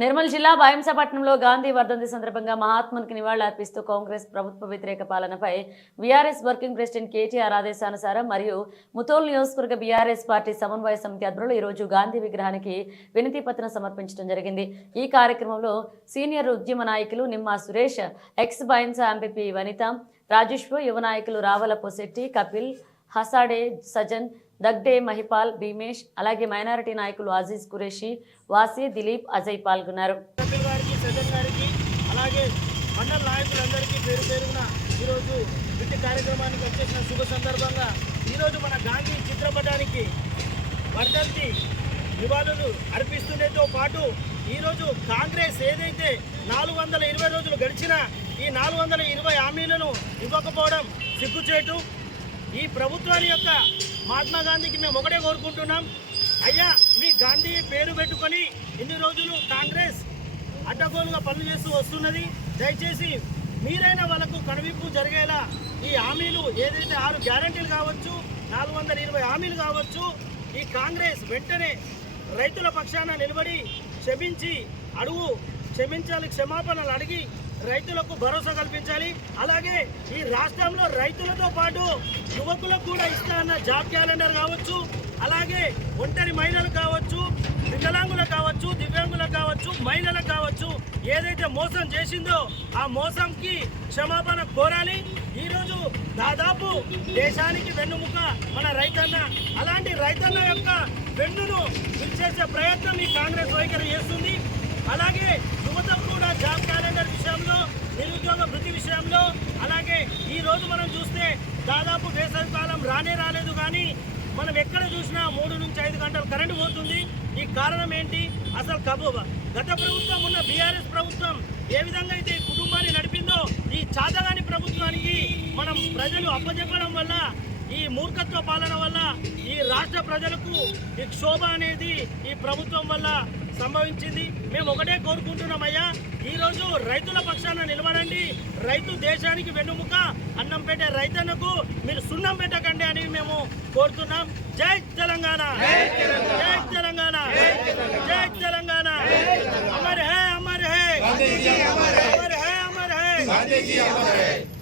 నిర్మల్ జిల్లా భైంసపట్నంలో గాంధీ వర్ధంతి సందర్భంగా మహాత్మునికి నివాళులర్పిస్తూ కాంగ్రెస్ ప్రభుత్వ వ్యతిరేక పాలనపై బీఆర్ఎస్ వర్కింగ్ ప్రెసిడెంట్ కేటీఆర్ ఆదేశానుసారం మరియు ముతోల్ నియోజకవర్గ బీఆర్ఎస్ పార్టీ సమన్వయ సమితి ఆధ్వర్యంలో ఈరోజు గాంధీ విగ్రహానికి వినతి పత్రం సమర్పించడం జరిగింది। ఈ కార్యక్రమంలో సీనియర్ ఉద్యమ నాయకులు నిమ్మా సురేష్, ఎక్స్ భైంసా ఎంపీపీ వనిత, రాజేశ్వర్, యువ నాయకులు రావల పొసెట్టి, కపిల్, హసాడే, సజన్, దగ్డే, మహిపాల్, భీమేష్, అలాగే మైనారిటీ నాయకులు అజీజ్ కురేషి, వాసి, దిలీప్, అజయ్ పాల్గొన్నారు। అలాగే మండల నాయకులందరికీ పేరు పేరున ఈరోజు విట్టి కార్యక్రమానికి వచ్చేసిన శుభ సందర్భంగా ఈరోజు మన గాంధీ చిత్రపటానికి వర్ధంతి నివాళులు అర్పిస్తుండేతో పాటు ఈరోజు కాంగ్రెస్ ఏదైతే 420 రోజులు గడిచినా ఈ 420 హామీలను ఇవ్వకపోవడం సిగ్గుచేటు। ఈ ప్రభుత్వాన్ని యొక్క మహాత్మా గాంధీకి మేము ఒకటే కోరుకుంటున్నాం, అయ్యా మీ గాంధీ పేరు పెట్టుకొని ఇన్ని రోజులు కాంగ్రెస్ అడ్డగోలుగా పనులు చేస్తూ వస్తున్నది, దయచేసి మీరైనా వాళ్ళకు కనువిప్పు జరిగేలా ఈ హామీలు ఏదైతే 6 గ్యారంటీలు కావచ్చు, 420 హామీలు కావచ్చు, ఈ కాంగ్రెస్ వెంటనే రైతుల పక్షాన నిలబడి క్షమించాలి, క్షమాపణలు అడిగి రైతులకు భరోసా కల్పించాలి। అలాగే ఈ రాష్ట్రంలో రైతులతో పాటు యువకులకు కూడా ఇస్తాన్న జాబ్ క్యాలెండర్ కావచ్చు, అలాగే ఒంటరి మహిళలు కావచ్చు, వికలాంగులకు కావచ్చు, దివ్యాంగులకు కావచ్చు, మహిళలకు కావచ్చు, ఏదైతే మోసం చేసిందో ఆ మోసంకి క్షమాపణ కోరాలి। ఈరోజు దాదాపు దేశానికి వెన్నుముక మన రైతన్న, అలాంటి రైతన్న యొక్క వెన్నును విరిచేసే ప్రయత్నం ఈ కాంగ్రెస్ వైఖరి చేస్తుంది। అలాగే యువతకు కూడా జాబ్ క్యాలెండర్ విషయంలో, నిరుద్యోగ వృత్తి విషయంలో, అలాగే ఈరోజు మనం చూస్తే దాదాపు వేసవికాలం రాలేదు, కానీ మనం ఎక్కడ చూసినా 3 నుంచి 5 గంటలు కరెంటు పోతుంది। ఈ కారణం ఏంటి? అసలు గత ప్రభుత్వం ఉన్న బీఆర్ఎస్ ప్రభుత్వం ఏ విధంగా అయితే కుటుంబాన్ని నడిపిందో ఈ చాతగాని ప్రభుత్వానికి మనం ప్రజలు అప్పచెప్పడం వల్ల, ఈ మూర్ఖత్వ పాలన వల్ల ఈ రాష్ట్ర ప్రజలకు ఈ క్షోభ అనేది ఈ ప్రభుత్వం వల్ల సంభవించింది। మేము ఒకటే కోరుకుంటున్నాం, అయ్యా ఈరోజు రైతుల పక్షాన నిలబడండి, రైతు దేశానికి వెన్నుముక, అన్నం పెట్టే రైతన్నకు మీరు సున్నం పెట్టకండి అని మేము కోరుతున్నాం। జై తెలంగాణ, జై తెలంగాణ, జై Telangana, Amar high, Amar high, Amar high, Amar high.